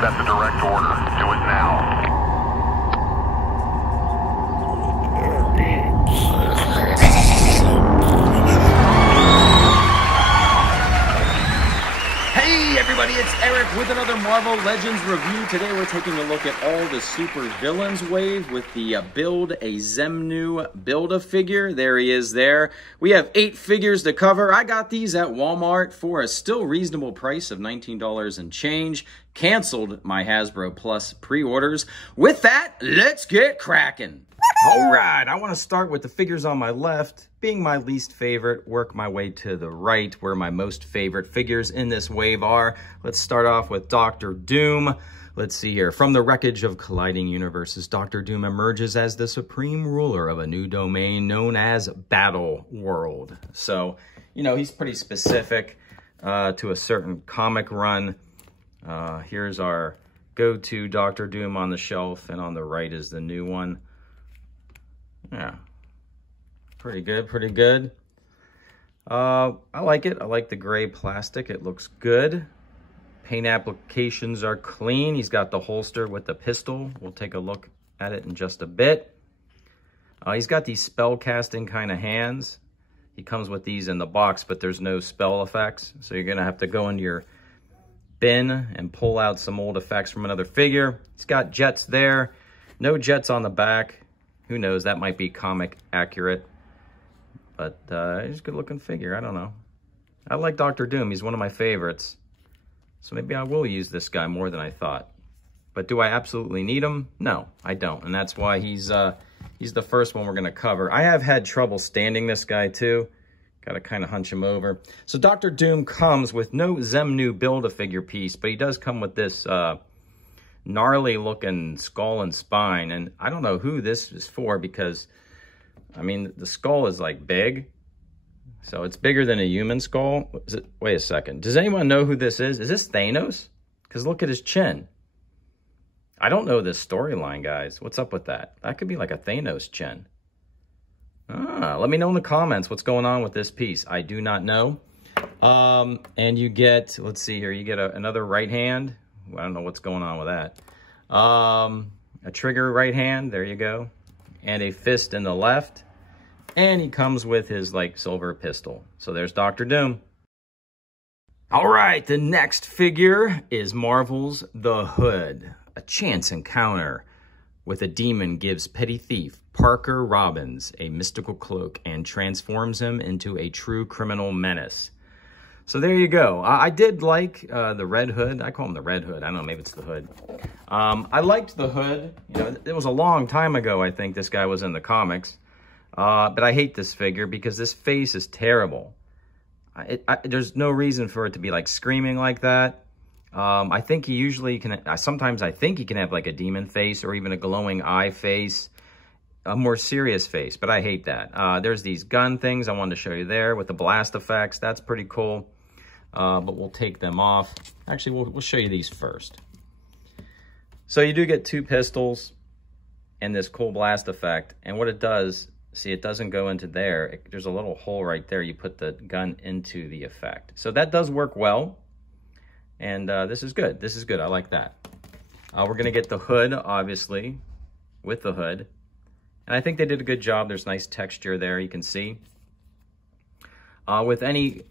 That's a direct order. Do it now. Hey everybody, it's Eric with another Marvel Legends review. Today we're taking a look at all the super villains wave with the Build a Xenmu Build-A-Figure. There he is there. We have 8 figures to cover. I got these at Walmart for a still reasonable price of $19 and change. Canceled my Hasbro Plus pre-orders. With that, let's get cracking. All right, I want to start with the figures on my left, being my least favorite, work my way to the right, where my most favorite figures in this wave are. Let's start off with Dr. Doom. Let's see here. From the wreckage of colliding universes, Dr. Doom emerges as the supreme ruler of a new domain known as Battle World. So, you know, he's pretty specific to a certain comic run. Here's our go-to Dr. Doom on the shelf, and on the right is the new one. Yeah, pretty good, pretty good. I like it. I like the gray plastic. It looks good. Paint applications are clean. He's got the holster with the pistol. We'll take a look at it in just a bit. He's got these spell casting kind of hands. He comes with these in the box, but there's no spell effects. So you're going to have to go into your bin and pull out some old effects from another figure. He's got jets there. No jets on the back. Who knows, that might be comic accurate, but he's a good looking figure. I don't know. I like Dr. Doom. He's one of my favorites. So maybe I will use this guy more than I thought. But do I absolutely need him? No, I don't. And that's why he's the first one we're going to cover. I have had trouble standing this guy too. Got to kind of hunch him over. So Dr. Doom comes with no Xenmu Build-A-Figure piece, but he does come with this gnarly looking skull and spine, and I don't know who this is for, because I mean the skull is like big, so it's bigger than a human skull. Wait a second, does anyone know who this is? Is this Thanos? Because look at his chin. I don't know this storyline, guys. What's up with that? That could be like a Thanos chin. Let me know in the comments what's going on with this piece. I do not know. And you get, let's see here, you get another right hand. I don't know what's going on with that. A trigger right hand, there you go. And a fist in the left. And he comes with his, like, silver pistol. So there's Dr. Doom. All right, the next figure is Marvel's The Hood. A chance encounter with a demon gives petty thief Parker Robbins a mystical cloak and transforms him into a true criminal menace. So there you go. I did like the Red Hood. I call him the Red Hood. I don't know, maybe it's the Hood. I liked the Hood. You know, it was a long time ago, I think, this guy was in the comics. But I hate this figure because this face is terrible. There's no reason for it to be, like, screaming like that. I think he usually can... Sometimes I think he can have, like, a demon face or even a glowing eye face. A more serious face, but I hate that. There's these gun things I wanted to show you there with the blast effects. That's pretty cool. But we'll take them off. Actually, we'll show you these first. So you do get 2 pistols and this cool blast effect. And what it does, see, it doesn't go into there. There's a little hole right there. You put the gun into the effect. So that does work well. And this is good. This is good. I like that. We're going to get the hood, obviously, with the hood. And I think they did a good job. There's nice texture there, you can see. With any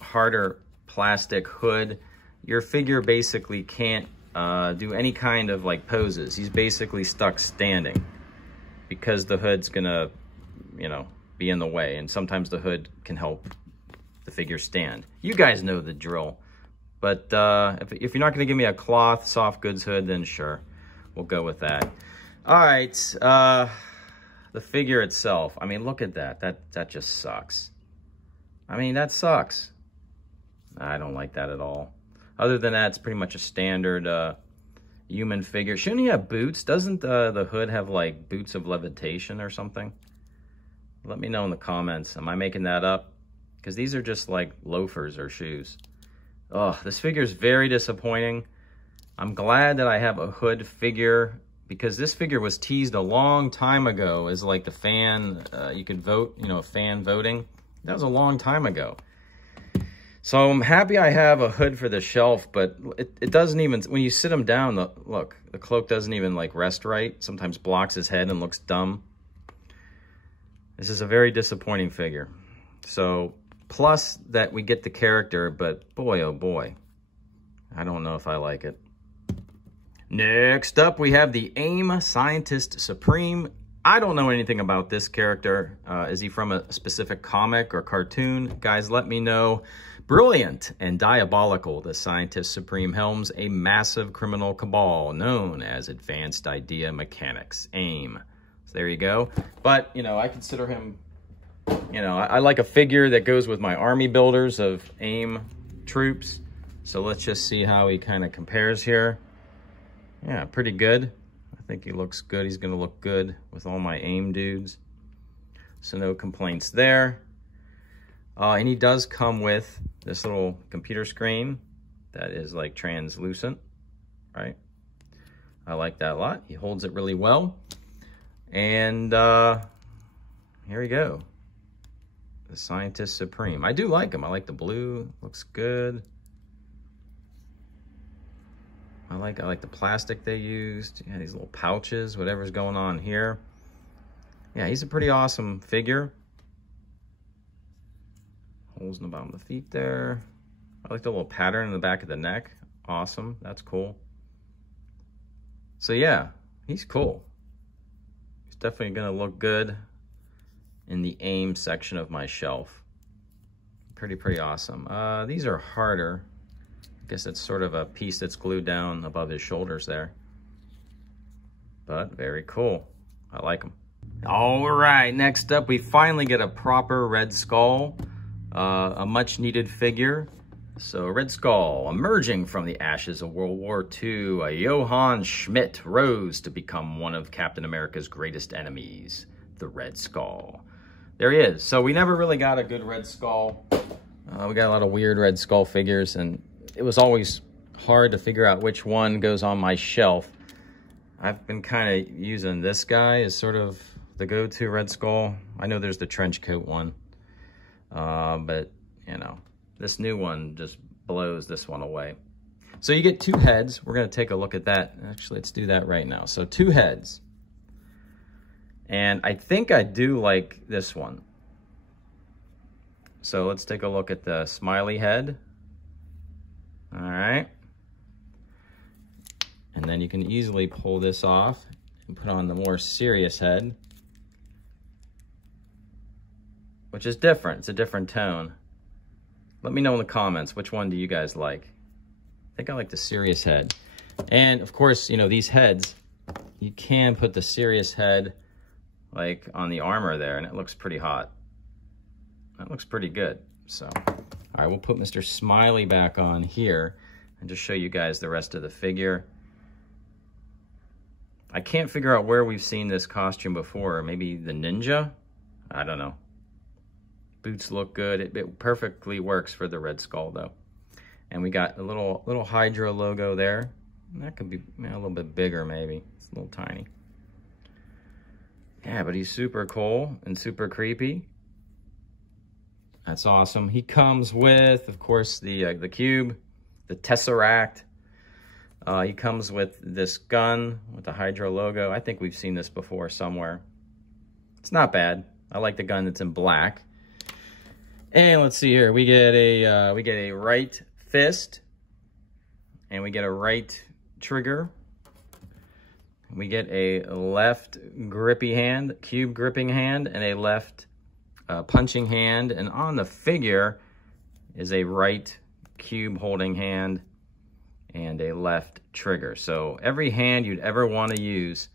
harder plastic hood, your figure basically can't do any kind of, like, poses. He's basically stuck standing because the hood's gonna, you know, be in the way. And sometimes the hood can help the figure stand. You guys know the drill. But if you're not gonna give me a cloth soft goods hood, then sure, we'll go with that. All right, the figure itself. I mean, look at that. That just sucks. I mean, that sucks. I don't like that at all. Other than that, it's pretty much a standard human figure. Shouldn't he have boots? Doesn't the hood have, like, boots of levitation or something? Let me know in the comments. Am I making that up? Because these are just like loafers or shoes. Oh, this figure is very disappointing. I'm glad that I have a hood figure, because this figure was teased a long time ago as like the fan, you could vote, you know, fan voting. That was a long time ago. So I'm happy I have a hood for the shelf, but it doesn't even, when you sit him down, look, the cloak doesn't even like rest right. Sometimes blocks his head and looks dumb. This is a very disappointing figure. So, plus that we get the character, but boy, oh boy, I don't know if I like it. Next up, we have the AIM Scientist Supreme. I don't know anything about this character. Is he from a specific comic or cartoon? Guys, let me know. Brilliant and diabolical, the Scientist Supreme helms a massive criminal cabal known as Advanced Idea Mechanics, AIM. So there you go. But, you know, I consider him, you know, I like a figure that goes with my army builders of AIM troops. So let's just see how he kind of compares here. Yeah, pretty good. I think he looks good. He's going to look good with all my AIM dudes. So no complaints there. And he does come with this little computer screen that is like translucent, right? I like that a lot. He holds it really well. And here we go. The Scientist Supreme. I do like him. I like the blue. Looks good. I like the plastic they used. Yeah, these little pouches, whatever's going on here. Yeah, he's a pretty awesome figure. Holes in the bottom of the feet there. I like the little pattern in the back of the neck. Awesome. That's cool. So yeah, he's cool. He's definitely going to look good in the AIM section of my shelf. Pretty awesome. These are harder. I guess it's sort of a piece that's glued down above his shoulders there. But very cool. I like them. All right, next up, we finally get a proper Red Skull. A much needed figure. So Red Skull, emerging from the ashes of World War II, a Johann Schmidt rose to become one of Captain America's greatest enemies, the Red Skull. There he is. So we never really got a good Red Skull. We got a lot of weird Red Skull figures, and it was always hard to figure out which one goes on my shelf. I've been kind of using this guy as sort of the go-to Red Skull. I know there's the trench coat one. But, you know, this new one just blows this one away. So you get two heads. We're going to take a look at that. Actually, let's do that right now. So two heads. And I think I do like this one. So let's take a look at the smiley head. All right. And then you can easily pull this off and put on the more serious head, which is different. It's a different tone. Let me know in the comments, which one do you guys like? I think I like the serious head. And of course, you know, these heads, you can put the serious head like on the armor there, and it looks pretty hot. That looks pretty good. So, all right, we'll put Mr. Smiley back on here and just show you guys the rest of the figure. I can't figure out where we've seen this costume before. Maybe the ninja? I don't know. Boots look good. It perfectly works for the Red Skull, though. And we got a little Hydra logo there. That could be a little bit bigger, maybe. It's a little tiny. Yeah, but he's super cool and super creepy. That's awesome. He comes with, of course, the cube, the Tesseract. He comes with this gun with the Hydra logo. I think we've seen this before somewhere. It's not bad. I like the gun that's in black. And let's see here. We get a right fist, and we get a right trigger. We get a left grippy hand, cube gripping hand, and a left punching hand. And on the figure is a right cube holding hand and a left trigger. So every hand you'd ever want to use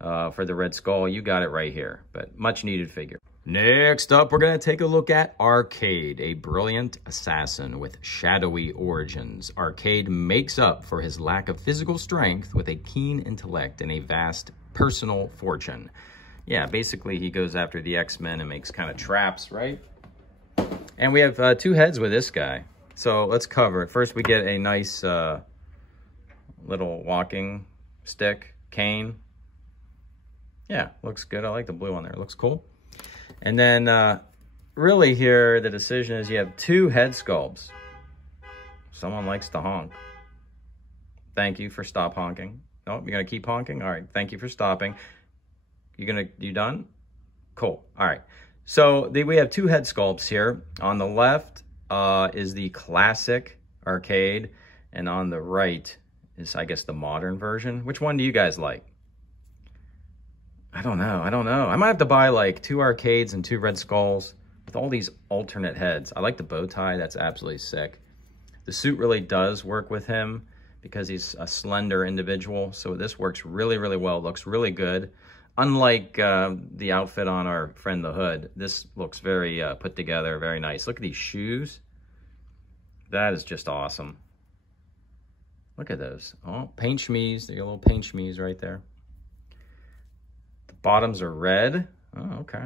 for the Red Skull, you got it right here. But much needed figure. Next up, we're going to take a look at Arcade, a brilliant assassin with shadowy origins. Arcade makes up for his lack of physical strength with a keen intellect and a vast personal fortune. Yeah, basically he goes after the X-Men and makes kind of traps, right? And we have two heads with this guy. So let's cover it. First, we get a nice little walking stick, cane. Yeah, looks good. I like the blue on there. Looks cool. And then really here, the decision is you have two head sculpts. someone likes to honk. Thank you for stop honking. Oh, you're gonna keep honking? All right, thank you for stopping. You done? Cool, all right. So we have two head sculpts here. On the left is the classic arcade, and on the right is, I guess, the modern version. Which one do you guys like? I don't know. I might have to buy like 2 arcades and 2 Red Skulls with all these alternate heads. I like the bow tie. That's absolutely sick. The suit really does work with him because he's a slender individual. So this works really, really well. Looks really good. Unlike the outfit on our friend the Hood, this looks very put together, very nice. Look at these shoes. That is just awesome. Look at those. Oh, paint schmees. There are little paint schmees right there. The bottoms are red. Oh, okay.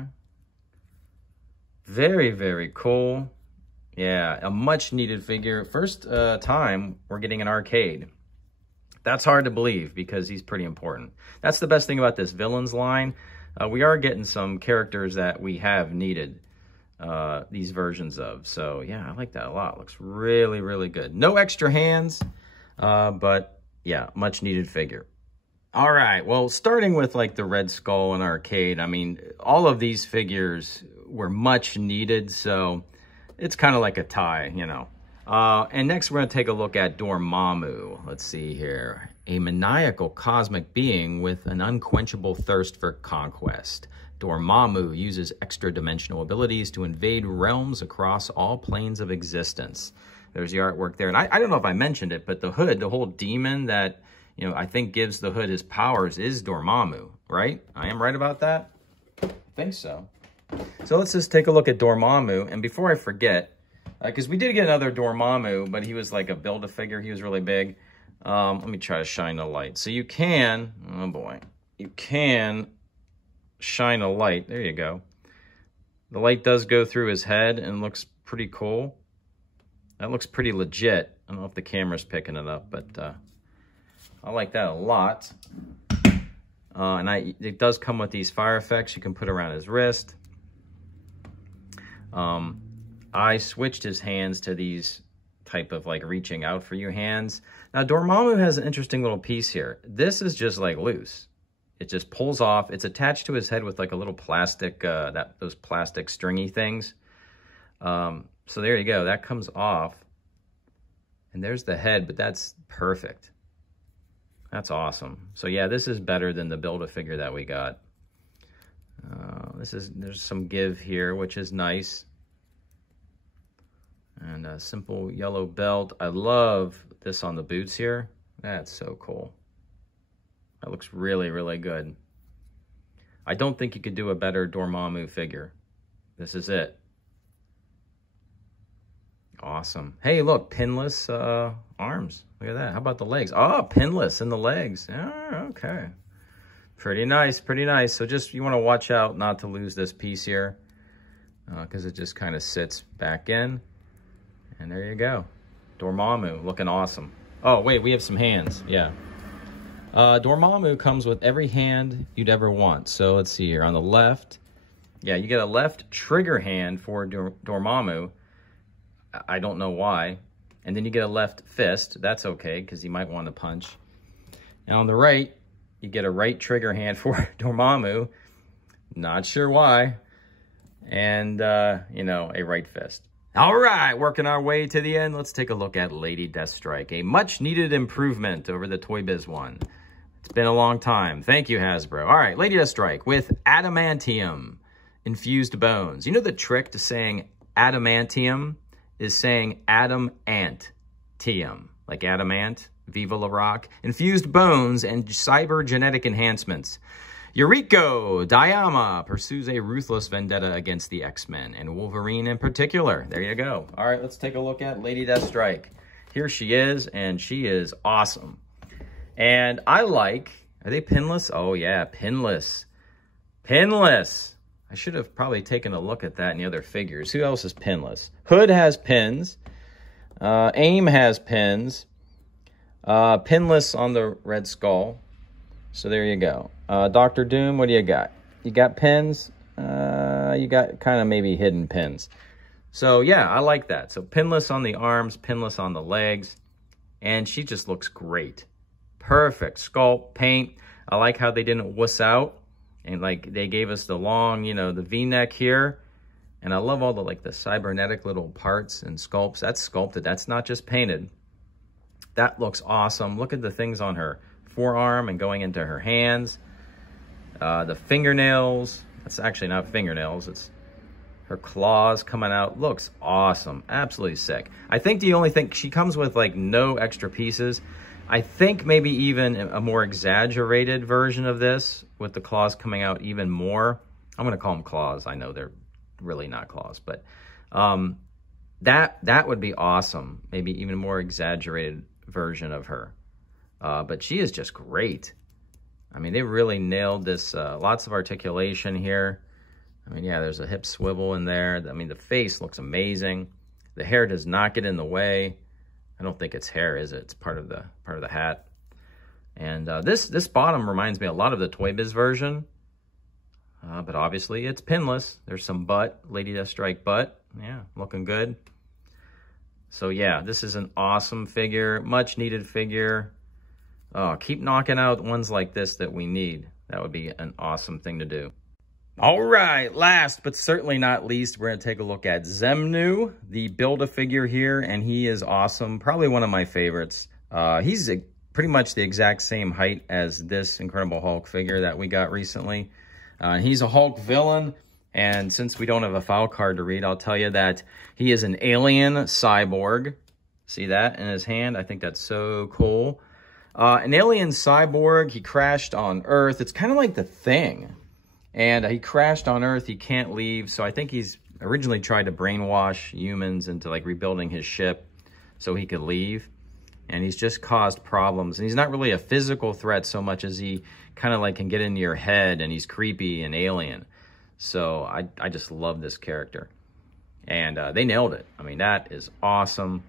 Very, very cool. Yeah, a much needed figure. First time we're getting an arcade. That's hard to believe because he's pretty important. That's the best thing about this villains line. We are getting some characters that we have needed these versions of. So yeah, I like that a lot. Looks really, really good. No extra hands, but yeah, much needed figure. All right, well, starting with like the Red Skull and arcade, I mean, all of these figures were much needed, so it's kind of like a tie, you know. And next we're going to take a look at Dormammu. Let's see here. A maniacal cosmic being with an unquenchable thirst for conquest. Dormammu uses extra-dimensional abilities to invade realms across all planes of existence. There's the artwork there. And I don't know if I mentioned it, but the Hood, the whole demon that, you know, I think gives the Hood his powers is Dormammu, right? I am right about that? I think so. So let's just take a look at Dormammu. And before I forget, because we did get another Dormammu, but he was like a Build-A-Figure. He was really big. Let me try to shine a light. So you can, oh boy, you can shine a light. There you go. The light does go through his head and looks pretty cool. That looks pretty legit. I don't know if the camera's picking it up, but I like that a lot. And it does come with these fire effects you can put around his wrist. I switched his hands to these type of like reaching out for you hands. Now Dormammu has an interesting little piece here. This is just like loose. It just pulls off. It's attached to his head with like a little plastic, those plastic stringy things. So there you go. That comes off. And there's the head, but that's perfect. That's awesome. So yeah, this is better than the Build-A-Figure that we got. There's some give here, which is nice. And a simple yellow belt. I love this on the boots here. That's so cool. That looks really, really good. I don't think you could do a better Dormammu figure. This is it. Awesome. Hey, look, pinless arms. Look at that. How about the legs? Oh, pinless in the legs. Yeah, okay. Pretty nice, pretty nice. So just, you want to watch out not to lose this piece here because it just kind of sits back in. And there you go. Dormammu looking awesome. Oh, wait, we have some hands. Yeah. Dormammu comes with every hand you'd ever want. So let's see here. On the left, yeah, you get a left trigger hand for Dormammu. I don't know why. And then you get a left fist. That's okay, because you might want to punch. And on the right, you get a right trigger hand for Dormammu. Not sure why. And, you know, a right fist. All right, working our way to the end. Let's take a look at Lady Deathstrike. A much-needed improvement over the Toy Biz one. It's been a long time. Thank you, Hasbro. All right, Lady Deathstrike with adamantium infused bones. You know the trick to saying adamantium is saying adamantium, like adamant, Viva La Rock, infused bones and cyber genetic enhancements. Yuriko Dayama pursues a ruthless vendetta against the X-Men, and Wolverine in particular. There you go. All right, let's take a look at Lady Deathstrike. Here she is, and she is awesome. And I like, are they pinless? Oh yeah, pinless. Pinless. I should have probably taken a look at that in the other figures. Who else is pinless? Hood has pins. AIM has pins. Pinless on the Red Skull. So there you go. Dr. Doom, what do you got? You got pins? You got kind of maybe hidden pins. So yeah, I like that. So pinless on the arms, pinless on the legs, and she just looks great. Perfect sculpt, paint. I like how they didn't wuss out, and like they gave us the long, you know, the V-neck here. And I love all the like the cybernetic little parts and sculpts. That's sculpted, that's not just painted. That looks awesome. Look at the things on her forearm and going into her hands. The fingernails, that's actually not fingernails, it's her claws coming out. Looks awesome, absolutely sick. I think the only thing, she comes with like no extra pieces. I think maybe even a more exaggerated version of this with the claws coming out even more. I'm gonna call them claws. I know they're really not claws, but that would be awesome. Maybe even a more exaggerated version of her. But she is just great. I mean, they really nailed this. Lots of articulation here. I mean, yeah, there's a hip swivel in there. I mean, the face looks amazing. The hair does not get in the way. I don't think it's hair, is it? It's part of the hat. And this bottom reminds me a lot of the Toy Biz version. But obviously it's pinless. There's some butt, Lady Deathstrike butt. Yeah, looking good. So yeah, this is an awesome figure, much needed figure. Oh, keep knocking out ones like this that we need. That would be an awesome thing to do. All right, last but certainly not least, we're gonna take a look at Xenmu, the Build-A-Figure here, and he is awesome. Probably one of my favorites. He's pretty much the exact same height as this Incredible Hulk figure that we got recently. He's a Hulk villain, and since we don't have a file card to read, I'll tell you that he is an alien cyborg. See that in his hand? I think that's so cool. An alien cyborg, he crashed on Earth. It's kind of like The Thing. And he crashed on Earth, he can't leave. So I think he's originally tried to brainwash humans into like rebuilding his ship so he could leave. And he's just caused problems. And he's not really a physical threat so much as he kind of like can get into your head, and he's creepy and alien. So I just love this character. And they nailed it. I mean, that is awesome.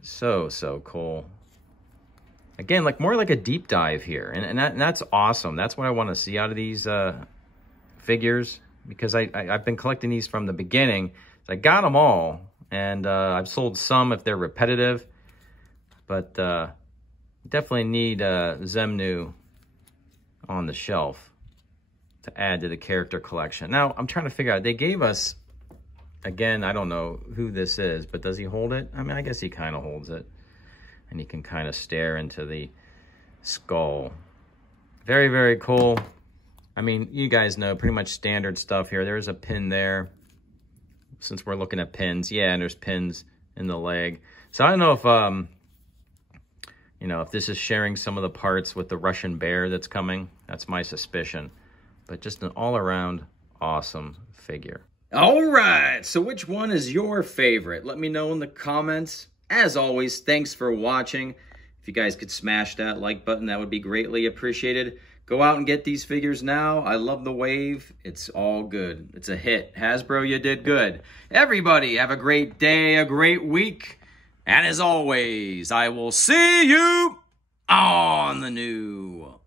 So cool. Again, like more like a deep dive here. And that's awesome. That's what I want to see out of these figures, because I've been collecting these from the beginning. So I got them all, and I've sold some if they're repetitive. But definitely need Xenmu on the shelf to add to the character collection. Now, I'm trying to figure out, they gave us, again, I don't know who this is, but does he hold it? I mean, I guess he kind of holds it. And he can kind of stare into the skull. Very, very cool. I mean, you guys know pretty much standard stuff here. There's a pin there, since we're looking at pins. Yeah, and there's pins in the leg. So I don't know if, you know, if this is sharing some of the parts with the Russian bear that's coming. That's my suspicion. But just an all-around awesome figure. All right, so which one is your favorite? Let me know in the comments. As always, thanks for watching. If you guys could smash that like button, that would be greatly appreciated. Go out and get these figures now. I love the wave. It's all good. It's a hit. Hasbro, you did good. Everybody, have a great day, a great week. And as always, I will see you on the new.